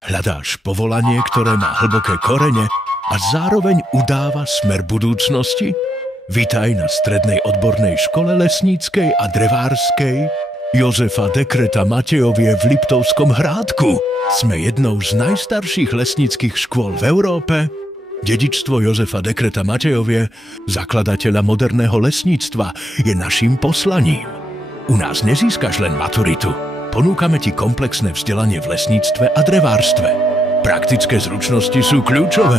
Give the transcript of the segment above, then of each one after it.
Hľadáš povolanie, ktoré má hlboké korene a zároveň udáva smer budúcnosti? Vitaj na Strednej odbornej škole lesníckej a drevárskej Jozefa Dekreta Matejovie v Liptovskom Hrádku. Sme jednou z najstarších lesníckych škôl v Európe. Dedičstvo Jozefa Dekreta Matejovie, zakladateľa moderného lesníctva, je naším poslaním. U nás nezískaš len maturitu. Ponúkame ti komplexné vzdelanie v lesníctve a drevárstve. Praktické zručnosti sú kľúčové.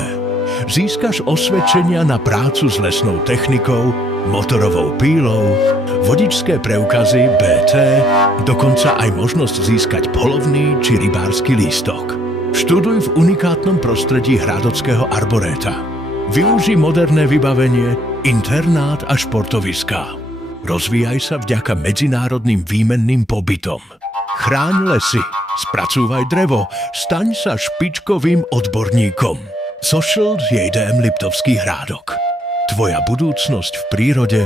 Získaš osvedčenia na prácu s lesnou technikou, motorovou pílou, vodičské preukazy BT, dokonca aj možnosť získať poľovný či rybársky lístok. Študuj v unikátnom prostredí Hrádockého arboréta. Využij moderné vybavenie, internát a športoviská. Rozvíjaj sa vďaka medzinárodným výmenným pobytom. Chráň lesy, spracúvaj drevo, staň sa špičkovým odborníkom. Social JDM Liptovský Hrádok. Tvoja budúcnosť v prírode